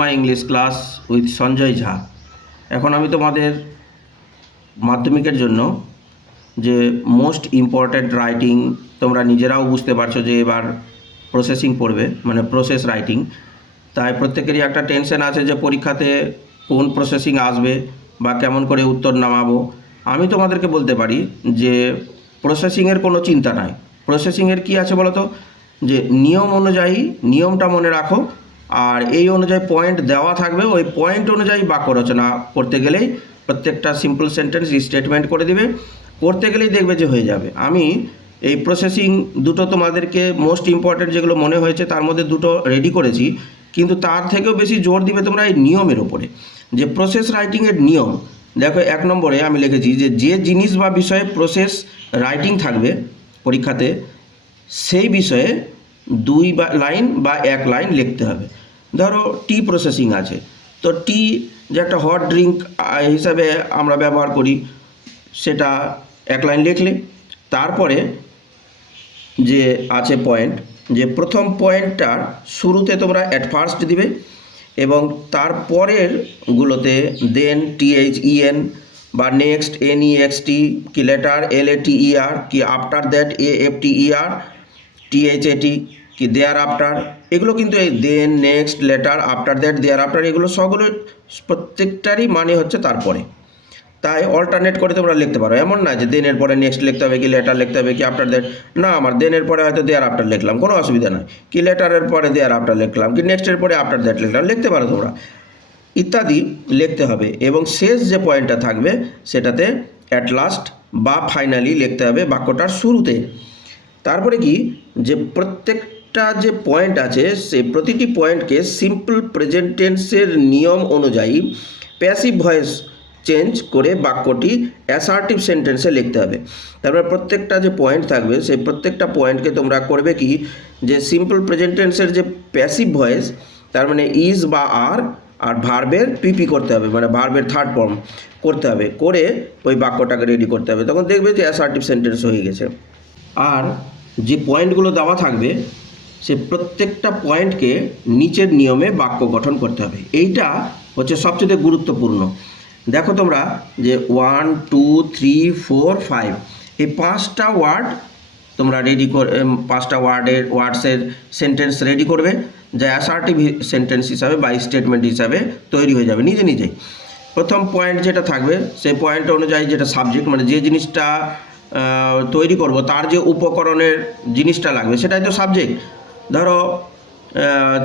My English class with Sanjay Jha. এখন আমি তোমাদের মাধ্যমিকের জন্য যে মোস্ট ইম্পর্ট্যান্ট রাইটিং, তোমরা নিজেরাও বুঝতে পারছো যে এবার প্রসেসিং পড়বে, মানে প্রসেস রাইটিং। তাই প্রত্যেকেরই একটা টেনশন আছে যে পরীক্ষাতে কোন প্রসেসিং আসবে বা কেমন করে উত্তর নামাবো। আমি তোমাদেরকে বলতে পারি যে প্রসেসিংয়ের কোনো চিন্তা নাই। প্রসেসিংয়ের কী আছে বলো তো, যে নিয়ম অনুযায়ী নিয়মটা মনে রাখো, আর এই অনুযায়ী পয়েন্ট দেওয়া থাকবে, ওই পয়েন্ট অনুযায়ী বাক্য রচনা করতে গেলেই প্রত্যেকটা সিম্পল সেন্টেন্স স্টেটমেন্ট করে দিবে, করতে গেলেই দেখবে যে হয়ে যাবে। আমি এই প্রসেসিং দুটো তোমাদেরকে মোস্ট ইম্পর্ট্যান্ট যেগুলো মনে হয়েছে তার মধ্যে দুটো রেডি করেছি, কিন্তু তার থেকেও বেশি জোর দিবে তোমরা এই নিয়মের ওপরে, যে প্রসেস রাইটিংয়ের নিয়ম। দেখো 1 নম্বরে আমি লিখেছি যে জিনিস বা বিষয়ে প্রসেস রাইটিং থাকবে পরীক্ষাতে, সেই বিষয়ে 2 লাইন বা 1 লাইন লিখতে হবে। ধরো টি প্রসেসিং আছে, তো টি যে একটা হট ড্রিঙ্ক হিসাবে আমরা ব্যবহার করি, সেটা 1 লাইন লিখলে। তারপরে যে আছে পয়েন্ট, যে প্রথম পয়েন্টটার শুরুতে তোমরা অ্যাট ফার্স্ট দিবে, এবং তারপরের গুলোতে দেন THEN বা নেক্সট NEXT, কি লেটার LATER, কি আফটার দ্যাট AFTER, THAT, কি দেয়ার আফটার। এগুলো কিন্তু এই then, next, later, after that, thereafter, এগুলো সবগুলো প্রত্যেকটারই মানে হচ্ছে তারপরে। তাই অল্টারনেট করে তোমরা লিখতে পারো, এমন না যে দেনের পরে নেক্সট লিখতে হবে, কি লেটার লিখতে হবে, কি আফটার দ্যাট। না, আমার দেনের পরে হয়তো দেয়ার আফটার লিখলাম, কোনো অসুবিধা নয়। কি লেটারের পরে দেয়ার আফটার লিখলাম, কি নেক্সটের পরে আফটার দ্যাট লিখলাম, লিখতে পারো তোমরা, ইত্যাদি লিখতে হবে। এবং শেষ যে পয়েন্টটা থাকবে সেটাতে অ্যাট লাস্ট বা ফাইনালি লিখতে হবে বাক্যটার শুরুতে। তারপরে কি, যে প্রত্যেকটা যে পয়েন্ট আছে সে প্রতিটি পয়েন্টকে সিম্পল প্রেজেন্ট টেন্সের নিয়ম অনুযায়ী প্যাসিভ ভয়েস চেঞ্জ করে বাক্যটি অ্যাসার্টিভ সেন্টেন্সে লিখতে হবে। তারপরে প্রত্যেকটা যে পয়েন্ট থাকবে সেই প্রত্যেকটা পয়েন্টকে তোমরা করবে কি, যে সিম্পল প্রেজেন্ট টেন্সের যে প্যাসিভ ভয়েস, তার মানে ইজ বা আর ভার্বের পিপি করতে হবে, মানে ভার্বের থার্ড ফর্ম করতে হবে, করে ওই বাক্যটাকে রেডি করতে হবে। তখন দেখবে যে অ্যাসার্টিভ সেন্টেন্স হয়ে গেছে। আর যে পয়েন্টগুলো দেওয়া থাকবে সে প্রত্যেকটা পয়েন্টকে নিচের নিয়মে বাক্য গঠন করতে হবে। এইটা হচ্ছে সবচেয়ে গুরুত্বপূর্ণ। দেখো তোমরা যে 1 2 3 4 5 এই 5টা ওয়ার্ড তোমরা রেডি করে, 5টা ওয়ার্ডসের সেন্টেন্স রেডি করবে, যা অ্যাসার্টিভ সেন্টেন্স হিসাবে বা স্টেটমেন্ট হিসাবে তৈরি হয়ে যাবে নিজে নিজেই। প্রথম পয়েন্ট যেটা থাকবে সেই পয়েন্ট অনুযায়ী যেটা সাবজেক্ট, মানে যে জিনিসটা তৈরি করব তার যে উপকরণের জিনিসটা লাগবে সেটাই তো সাবজেক্ট। ধরো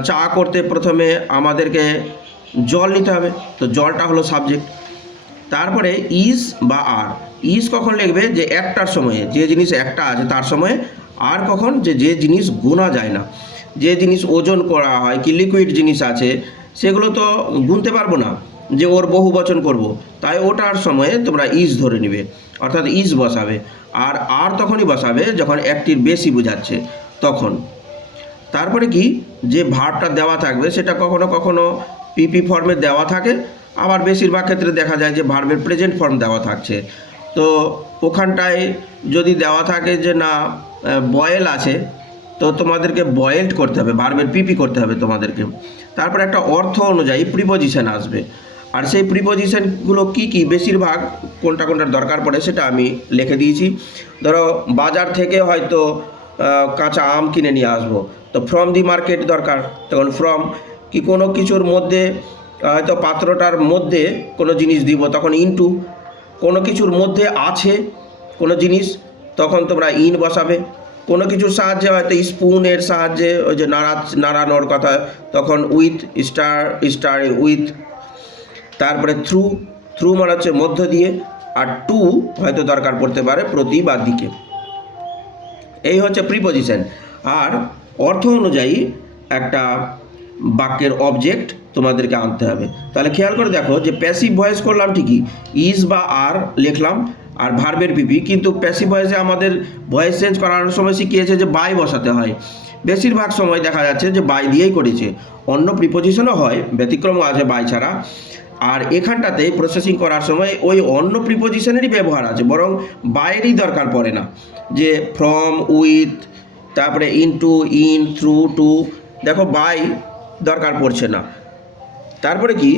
চা করতে প্রথমে আমাদেরকে জল নিতে হবে, তো জলটা হলো সাবজেক্ট। তারপরে ইজ বা ইজ কখন লিখবে, যে একটার সময়ে, যে জিনিস একটা আছে তার সময়ে। আর কখন, যে জিনিস গোনা যায় না, যে জিনিস ওজন করা হয়, কি লিকুইড জিনিস আছে সেগুলো তো গুনতে পারবো না, যে ওর বহু বচন করব, তাই ওটার সময়ে তোমরা ইজ ধরে নিবে, অর্থাৎ ইজ বসাবে। আর তখনই বসাবে যখন একটির বেশি বোঝাচ্ছে তখন। তারপরে কি, যে ভার্বটা দেওয়া থাকবে সেটা কখনো কখনো পিপি ফর্মে দেওয়া থাকে, আবার বেশিরভাগ ক্ষেত্রে দেখা যায় যে ভার্বের প্রেজেন্ট ফর্ম দেওয়া থাকছে। তো ওখানটায় যদি দেওয়া থাকে যে না বয়েল আছে, তো তোমাদেরকে বয়েলড করতে হবে, ভার্বের পিপি করতে হবে তোমাদেরকে। তারপরে একটা অর্থ অনুযায়ী প্রিপোজিশন আসবে, আর সেই প্রিপোজিশনগুলো কি কি, বেশিরভাগ কোনটার দরকার পড়ে সেটা আমি লিখে দিয়েছি। ধরো বাজার থেকে হয়তো কাঁচা আম কিনে নিয়ে আসবো, তো ফ্রম দি মার্কেট দরকার, তখন ফ্রম। কি কোনো কিছুর মধ্যে হয়তো পাত্রটার মধ্যে কোনো জিনিস দিব, তখন ইনটু। কোনো কিছুর মধ্যে আছে কোনো জিনিস, তখন তোমরা ইন বসাবে। কোনো কিছুর সাহায্যে, হয়তো স্পুনের সাহায্যে ওই যে নাড়ানোর কথা, তখন উইথ, স্টার উইথ। তারপরে থ্রু মানে হচ্ছে মধ্য দিয়ে, আর টু হয়তো দরকার পড়তে পারে প্রতি বা দিকে। এই হচ্ছে প্রিপোজিশন। আর অর্থ অনুযায়ী একটা বাক্যের অবজেক্ট তোমাদেরকে আনতে হবে। তাহলে খেয়াল করে দেখো, যে প্যাসিভ ভয়েস করলাম ঠিকই, ইজ বা আর লিখলাম, আর ভার্বের পিপি, কিন্তু প্যাসিভ ভয়েসে আমাদের ভয়েস চেঞ্জ করানোর সময় শিখিয়েছে যে বাই বসাতে হয়। বেশিরভাগ সময় দেখা যাচ্ছে যে বাই দিয়েই করেছে, অন্য প্রিপোজিশনও হয়, ব্যতিক্রমও আছে বাই ছাড়া। আর এখানটাতে প্রসেসিং করার সময় ওই অন্য প্রিপোজিশনেরই ব্যবহার আছে, বরং বাইরেই দরকার পড়ে না, যে ফ্রম, উইথ, তারপরে ইনটু, ইন, থ্রু, টু। দেখো বাই দরকার পড়ছে না, তারপরে কি,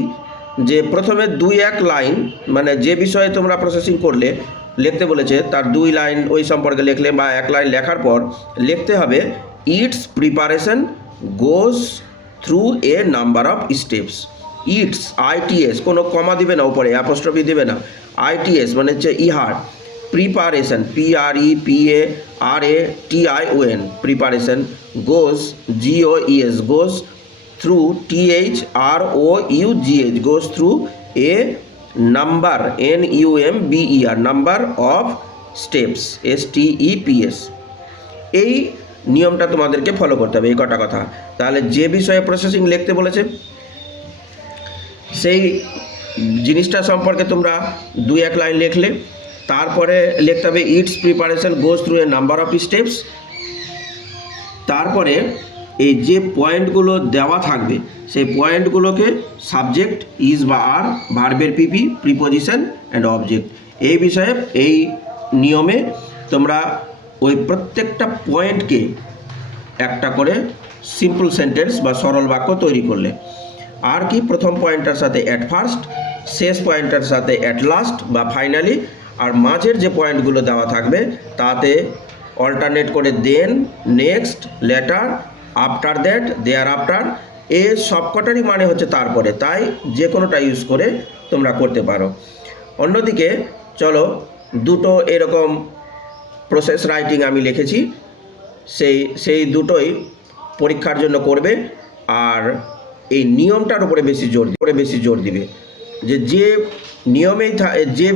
যে প্রথমে 2-1 লাইন, মানে যে বিষয়ে তোমরা প্রসেসিং করলে লিখতে বলেছে তার 2 লাইন ওই সম্পর্কে লিখলে, বা 1 লাইন লেখার পর লিখতে হবে its preparation goes through a number of steps. Its, I T S, কোনো কমা দিবে না, উপরে অ্যাপোস্ট্রফি দিবে না, আইটিএস মানে হচ্ছে ইহার, preparation PREPARATION preparation, goes GOES goes through THROUGH goes through a number NUMBER number of steps STEPS। এই নিয়মটা তোমাদেরকে ফলো করতে হবে, এই কটা কথা। তাহলে যে বিষয়ে প্রসেসিং লিখতে বলেছে সেই জিনিসটা সম্পর্কে তোমরা 2-1 লাইন লিখলে, তারপরে লিখতে হবে its preparation goes through a number of steps. তারপরে এই যে পয়েন্টগুলো দেওয়া থাকবে সেই পয়েন্টগুলোকে সাবজেক্ট ইজ বা আর, ভার্বের পিপি, প্রিপোজিশন অ্যান্ড অবজেক্ট, এই বিষয়ে এই নিয়মে তোমরা ওই প্রত্যেকটা পয়েন্টকে একটা করে সিম্পল সেন্টেন্স বা সরল বাক্য তৈরি করলে। আর কি, প্রথম পয়েন্টটার সাথে অ্যাট ফার্স্ট, শেষ পয়েন্টটার সাথে অ্যাট লাস্ট বা ফাইনালি, আর মাঝের যে পয়েন্টগুলো দেওয়া থাকবে তাতে অল্টারনেট করে then, next, later, after that, thereafter, এ সবকটারই মানে হচ্ছে তারপরে, তাই যে কোনোটা ইউজ করে তোমরা করতে পারো। অন্যদিকে চলো দুটো এরকম প্রসেস রাইটিং আমি লিখেছি, সেই দুটোই পরীক্ষার জন্য করবে, আর এই নিয়মটার উপরে বেশি জোর দিবে, যে নিয়মেই যে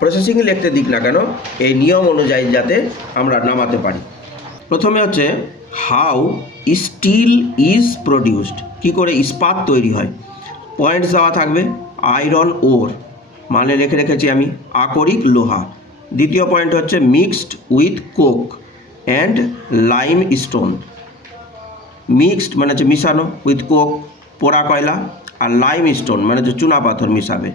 প্রসেসিং লিখতে দিক না কেন এই নিয়ম অনুযায়ী যাতে আমরা নামাতে পারি। প্রথমে হচ্ছে হাউ স্টিল ইজ প্রডিউসড, কী করে ইস্পাত তৈরি হয়। পয়েন্টস দেওয়া থাকবে আয়রন ওর, মানে লিখে রেখেছি আমি আকরিক লোহা। দ্বিতীয় পয়েন্ট হচ্ছে mixed with Coke and lime stone. Mixed মানে হচ্ছে মিশানো, উইথ কোক পোড়া কয়লা, আর লাইম স্টোন মানে হচ্ছে চুনা পাথর মিশাবে।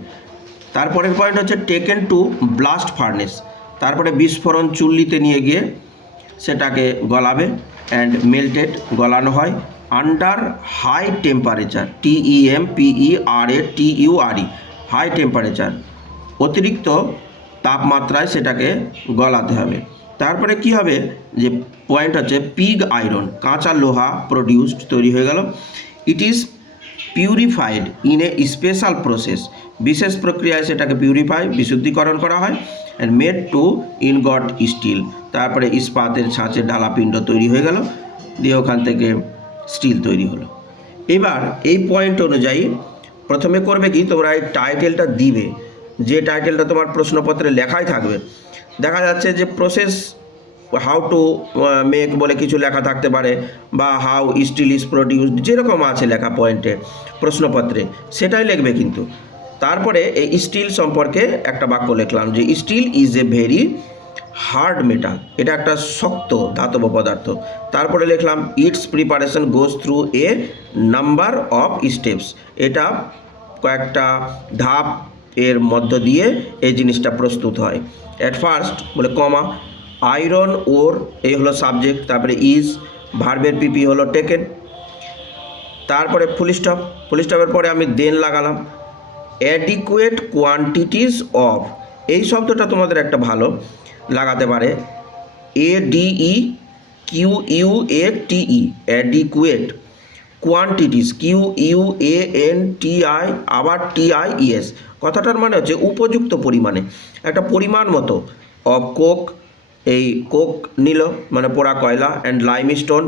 তারপরের পয়েন্ট হচ্ছে টেকেন টু ব্লাস্ট ফার্নেস, তারপরে বিস্ফোরণ চুল্লিতে নিয়ে গিয়ে সেটাকে গলাবে, অ্যান্ড মেল্টেড গলানো হয়, under high temperature TEMPERATURE high temperature, অতিরিক্ত তাপমাত্রায় সেটাকে গলাতে হবে। তারপরে কি হবে, যে পয়েন্ট হচ্ছে পিগ আয়রন, কাঁচা লোহা প্রডিউসড তৈরি হয়ে গেল। It is purified in a special process, বিশেষ প্রক্রিয়ায় সেটাকে বিশুদ্ধিকরণ করা হয়, and made to ingot steel, তারপরে ইস্পাতের ছাঁচের ডালাপিণ্ড তৈরি হয়ে গেল, দিয়ে ওখান থেকে স্টিল তৈরি হলো। এবার এই পয়েন্ট অনুযায়ী প্রথমে করবে কি, তোমরা এই টাইটেলটা দিবে, যে টাইটেলটা তোমার প্রশ্নপত্রে লেখাই থাকবে। দেখা যাচ্ছে যে প্রসেস হাউ টু মেক বলে কিছু লেখা থাকতে পারে, বা হাউ স্টিল ইজ প্রডিউসড, যেরকম আছে লেখা পয়েন্টে প্রশ্নপত্রে সেটাই লিখবে। কিন্তু তারপরে এই স্টিল সম্পর্কে একটা বাক্য লিখলাম, যে steel is a very hard metal, এটা একটা শক্ত ধাতব পদার্থ। তারপরে লিখলাম its preparation goes through a number of steps, এটা কয়েকটা ধাপ এর মধ্য দিয়ে এই জিনিসটা প্রস্তুত হয়। অ্যাট ফার্স্ট বলে কমা, আয়রন ওর, এই হলো সাবজেক্ট, তারপরে ইজ, ভার্বের পিপি হলো টেকেন, তারপরে ফুল স্টপের পরে আমি দেন লাগালাম, অ্যাডিকুয়েট কোয়ান্টিটিস অফ, এই শব্দটা তোমাদের একটা ভালো লাগাতে পারে, ADEQUATE, অ্যাডিকুয়েট, কোয়ান্টিটিস QUANTI, আবার TIES, কথাটার মানে হচ্ছে উপযুক্ত পরিমাণে, একটা পরিমাণ মতো, অফ কোক, এই কোক নিল মানে পোড়া কয়লা, অ্যান্ড লাইম স্টোন,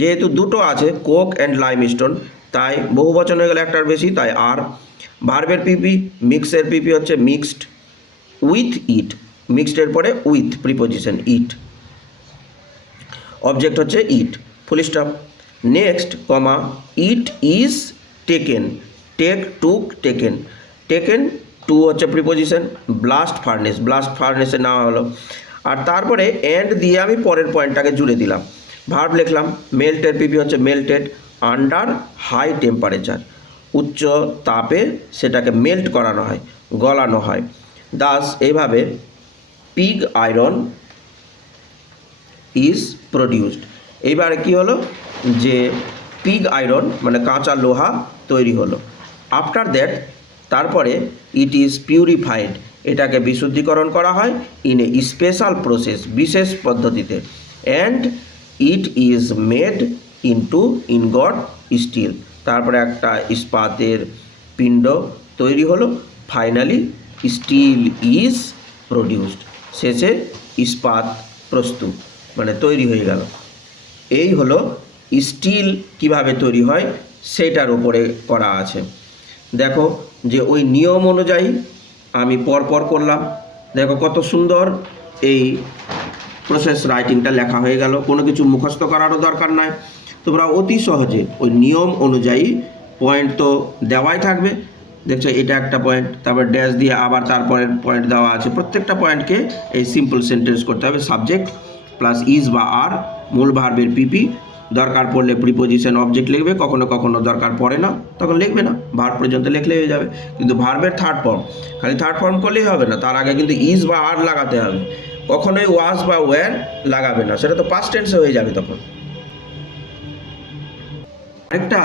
যেহেতু দুটো আছে কোক অ্যান্ড লাইম স্টোন তাই বহু বচন হয়ে গেলে একটার বেশি, তাই আর। ভার্বের পিপি, মিক্সের পিপি হচ্ছে মিক্সড, উইথ ইট, মিক্সডের পরে উইথ প্রিপোজিশন ইট, অবজেক্ট হচ্ছে it, full stop. Next comma, it is taken, take took taken, taken to হচ্ছে প্রিপোজিশন, ব্লাস্ট ফার্নেসে নেওয়া হলো। আর তারপরে অ্যান্ড দিয়ে আমি পরের পয়েন্টটাকে জুড়ে দিলাম, ভার্ব লিখলাম, মেল্টের পিপি হচ্ছে মেল্টেড, আন্ডার হাই টেম্পারেচার, উচ্চ তাপে সেটাকে মেল্ট করানো হয়, গলানো হয়। দাস এইভাবে পিগ আয়রন ইজ প্রডিউসড। এইবার কি হলো, যে পিগ আয়রন মানে কাঁচা লোহা তৈরি হলো। আফটার দ্যাট তারপরে ইট ইজ পিউরিফাইড, এটাকে বিশুদ্ধিকরণ করা হয় ইন এ স্পেশাল প্রসেস, বিশেষ পদ্ধতিতে, and it is made into ingot steel, তারপরে একটা ইস্পাতের পিণ্ড তৈরি হলো। ফাইনালি স্টিল ইজ প্রডিউসড, শেষে ইস্পাত প্রস্তুত, মানে তৈরি হয়ে গেল। এই হলো স্টিল কিভাবে তৈরি হয় সেটার উপরে করা আছে। দেখো যে ওই নিয়ম অনুযায়ী আমি পরপর করলাম, দেখো কত সুন্দর এই প্রসেস রাইটিংটা লেখা হয়ে গেল, কোনো কিছু মুখস্থ করারও দরকার নয়। তোমরা অতি সহজে ওই নিয়ম অনুযায়ী পয়েন্ট তো দেওয়াই থাকবে, দেখছো এটা একটা পয়েন্ট, তারপর ড্যাশ দিয়ে আবার তারপরের পয়েন্ট দেওয়া আছে, প্রত্যেকটা পয়েন্টকে এই সিম্পল সেন্টেন্স করতে হবে। সাবজেক্ট প্লাস ইজ বা আর, মূল ভার্বের পিপি, দরকার পড়লে প্রিপোজিশন অবজেক্ট লিখবে, কখনো কখনো দরকার পড়ে না তখন লিখবে না, ভার্ব পর্যন্ত লিখলে হয়ে যাবে। কিন্তু ভার্বের থার্ড ফর্ম, খালি থার্ড ফর্ম করলেই হবে না, তার আগে কিন্তু ইজ বা আর লাগাতে হবে, কখনোই ওয়াজ বা ওয়্যার লাগাবে না, সেটা তো পাস্ট টেন্সে হয়ে যাবে তখন। আরেকটা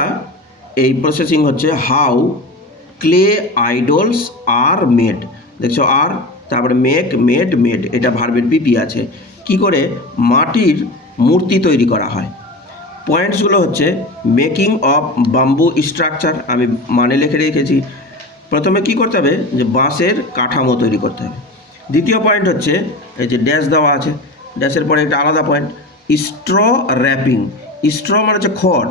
এই প্রসেসিং হচ্ছে how clay idols are made, দেখছো আর, তারপরে মেক, মেড, মেড, এটা ভার্বের পিপি আছে। কি করে মাটির মূর্তি তৈরি করা হয়। পয়েন্টসগুলো হচ্ছে মেকিং অফ বাম্বু স্ট্রাকচার, আমি মানে লিখে রেখেছি। প্রথমে কি করতে হবে, যে বাঁশের কাঠামো তৈরি করতে হবে। দ্বিতীয় পয়েন্ট হচ্ছে এই যে ড্যাশ দেওয়া আছে, ড্যাশের পরে একটা আলাদা পয়েন্ট, স্ট্র র্যাপিং। স্ট্র মানে হচ্ছে খড়,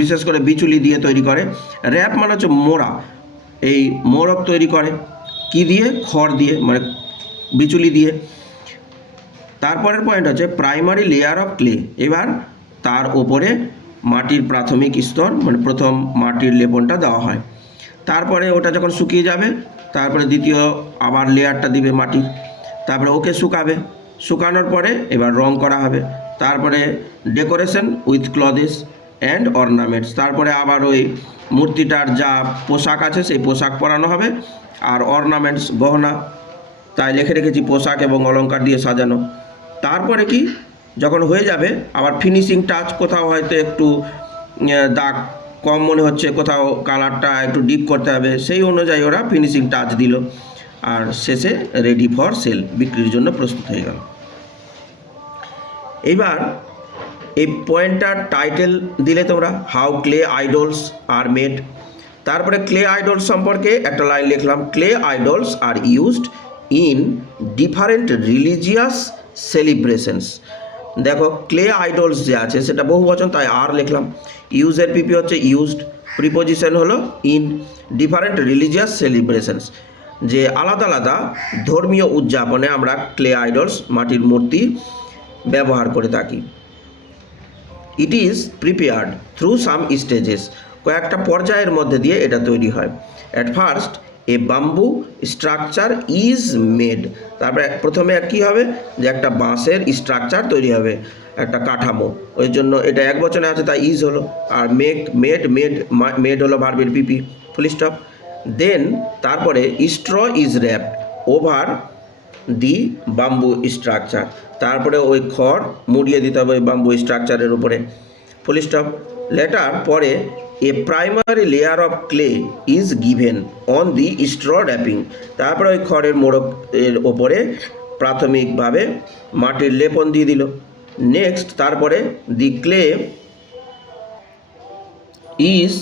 বিশেষ করে বিচুলি দিয়ে তৈরি করে। র্যাপ মানে হচ্ছে মোড়া, এই মোড়ক তৈরি করে কি দিয়ে, খড় দিয়ে, মানে বিচুলি দিয়ে। তারপরের পয়েন্ট হচ্ছে প্রাইমারি লেয়ার অফ ক্লে, এবার তার ওপরে মাটির প্রাথমিক স্তর, মানে প্রথম মাটির লেপনটা দেওয়া হয়। তারপরে ওটা যখন শুকিয়ে যাবে তারপরে দ্বিতীয় আবার লেয়ারটা দিবে মাটির, তারপরে ওকে শুকাবে, শুকানোর পরে এবার রং করা হবে। তারপরে ডেকোরেশন উইথ ক্লথেস অ্যান্ড অর্নামেন্টস, তারপরে আবার ওই মূর্তিটার যা পোশাক আছে সেই পোশাক পরানো হবে, আর অর্নামেন্টস গহনা, তাই লিখে রেখেছি পোশাক এবং অলংকার দিয়ে সাজানো। তারপরে কি যখন হয়ে যাবে আবার ফিনিশিং টাচ, কোথাও হয়তো একটু দাগ কম মনে হচ্ছে, কোথাও কালারটা একটু ডিপ করতে হবে, সেই অনুযায়ী ওরা ফিনিশিং টাচ দিল, আর শেষে রেডি ফর সেল, বিক্রির জন্য প্রস্তুত হয়ে গেল। এইবার এই পয়েন্টটার টাইটেল দিলে তোমরা, how clay idols are made. তারপরে ক্লে আইডলস সম্পর্কে একটা লাইন লিখলাম, clay idols are used in different religious celebrations. দেখো ক্লে আইডলস যে আছে সেটা বহু বচন, তাই আর লিখলাম। ইউজের পিপি হচ্ছে ইউজড, প্রিপোজিশন হলো ইন, ডিফারেন্ট রিলিজিয়াস সেলিব্রেশনস, যে আলাদা আলাদা ধর্মীয় উদযাপনে আমরা ক্লে আইডলস, মাটির মূর্তি ব্যবহার করে থাকি। It is prepared through some stages, কয়েকটা পর্যায়ের মধ্যে দিয়ে এটা তৈরি হয়। At first A bamboo structure is made, তারপরে প্রথমে কী হবে, যে একটা বাঁশের স্ট্রাকচার তৈরি হবে, একটা কাঠামো, ওই জন্য এটা এক বচনে আছে তাই ইজ হলো, আর মেক, মেড, মেড হলো ভার্বের পিপি, ফুল স্টপ। দেন তারপরে straw is wrapped over the bamboo structure, তারপরে ওই খড় মুড়িয়ে দিতে হবে ওই বাম্বু স্ট্রাকচারের উপরে, ফুল স্টপ। লেটার পরে a primary layer of clay is given on the straw wrapping, তারপরে ওই খড়ের মোড়ক এর ওপরে প্রাথমিকভাবে মাটির লেপন দিয়ে দিল। নেক্সট তারপরে the clay is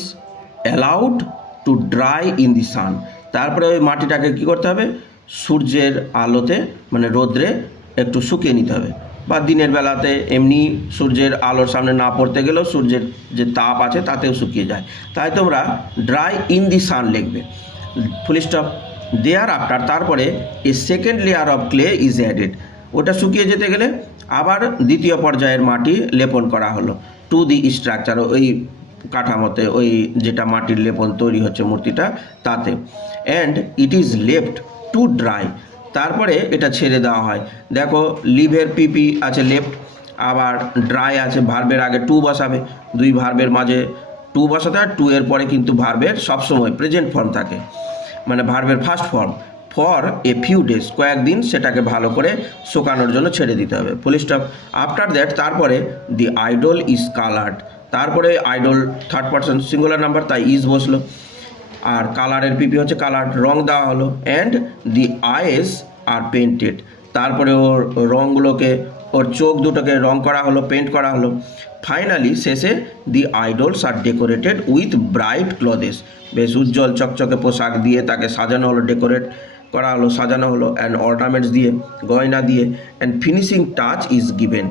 allowed to dry in the sun, তারপরে ওই মাটিটাকে কী করতে হবে, সূর্যের আলোতে, মানে রোদ্রে একটু শুকিয়ে নিতে হবে, বা দিনের বেলাতে এমনি সূর্যের আলোর সামনে না পড়তে গেলেও সূর্যের যে তাপ আছে তাতেও শুকিয়ে যায়, তাই তোমরা ড্রাই ইন দি সান লিখবে, ফুল স্টপ। দেয়ার আফটার তারপরে a second layer of clay is added, ওটা শুকিয়ে যেতে গেলে আবার দ্বিতীয় পর্যায়ের মাটি লেপন করা হলো টু দি স্ট্রাকচার, ওই কাঠামোতে, ওই যেটা মাটির লেপন তৈরি হচ্ছে মূর্তিটা তাতে। And it is left to dry, তারপরে এটা ছেড়ে দেওয়া হয়। দেখো লিভের পিপি আছে লেফট, আবার ড্রাই আছে, ভার্বের আগে টু বসাবে, দুই ভার্বের মাঝে টু বসাতে হয়, টু এর পরে কিন্তু ভার্বের সবসময় প্রেজেন্ট ফর্ম থাকে, মানে ভার্বের first form. For a few days, কয়েকদিন সেটাকে ভালো করে শুকানোর জন্য ছেড়ে দিতে হবে, ফুল স্টপ। আফটার দ্যাট তারপরে দি আইডল ইজ কালার্ড, তারপরে idol third person singular number তাই ইজ বসলো। আর কালারের পিপি হচ্ছে কালার, রং দেওয়া হলো, and the ice R painted, তারপরে ওর রঙগুলোকে, ওর চোখ দুটোকে রং করা হলো, পেন্ট করা হলো। ফাইনালি শেষে the idols are decorated with bright clothes, বেশ উজ্জ্বল চকচকে পোশাক দিয়ে তাকে সাজানো হলো, ডেকোরেট করা হলো, সাজানো হলো, অ্যান্ড অর্নামেন্টস দিয়ে, গয়না দিয়ে, and finishing touch is given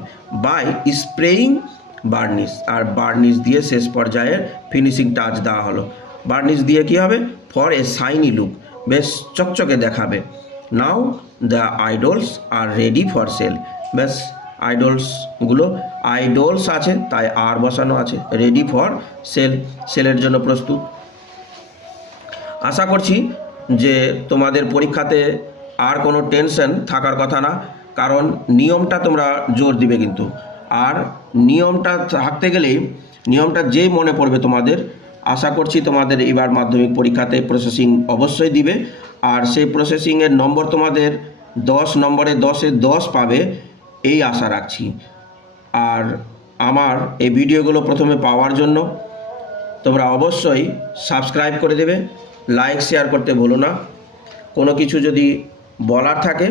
by spraying varnish, আর বার্নিশ দিয়ে শেষ পর্যায়ে ফিনিশিং টাচ দেওয়া হলো। বার্নিশ দিয়ে কী হবে, ফর এ শাইনি লুক, বেশ চকচকে দেখাবে। Now the idols are ready for sale, বেশ আইডলসগুলো, আইডলস আছে তাই আর বসানো আছে, রেডি ফর সেল, সেলের জন্য প্রস্তুত। আশা করছি যে তোমাদের পরীক্ষাতে আর কোনো টেনশন থাকার কথা না, কারণ নিয়মটা তোমরা জোর দিবে কিন্তু, আর নিয়মটা থাকতে গেলেই, নিয়মটা যেই মনে পড়বে তোমাদের, আশা করছি তোমাদের এবার মাধ্যমিক পরীক্ষাতে প্রসেসিং অবশ্যই দিবে, আর সেই প্রসেসিংয়ের নম্বর তোমাদের 10 নম্বরে 10-এ 10 পাবে, এই আশা রাখছি। আর আমার এই ভিডিওগুলো প্রথমে পাওয়ার জন্য তোমরা অবশ্যই সাবস্ক্রাইব করে দেবে, লাইক শেয়ার করতে ভুলো না। কোনো কিছু যদি বলার থাকে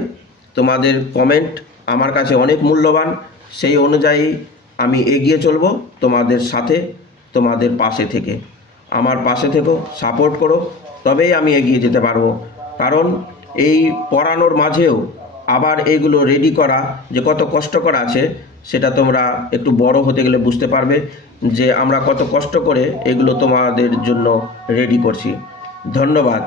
তোমাদের কমেন্ট আমার কাছে অনেক মূল্যবান, সেই অনুযায়ী আমি এগিয়ে চলবো তোমাদের সাথে, তোমাদের পাশে থেকে। আমার পাশে থেকো, সাপোর্ট করো, তবেই আমি এগিয়ে যেতে পারবো। কারণ এই পড়ানোর মাঝেও আবার এইগুলো রেডি করা যে কত কষ্টকর আছে, সেটা তোমরা একটু বড় হতে গেলে বুঝতে পারবে যে আমরা কত কষ্ট করে এগুলো তোমাদের জন্য রেডি করছি। ধন্যবাদ।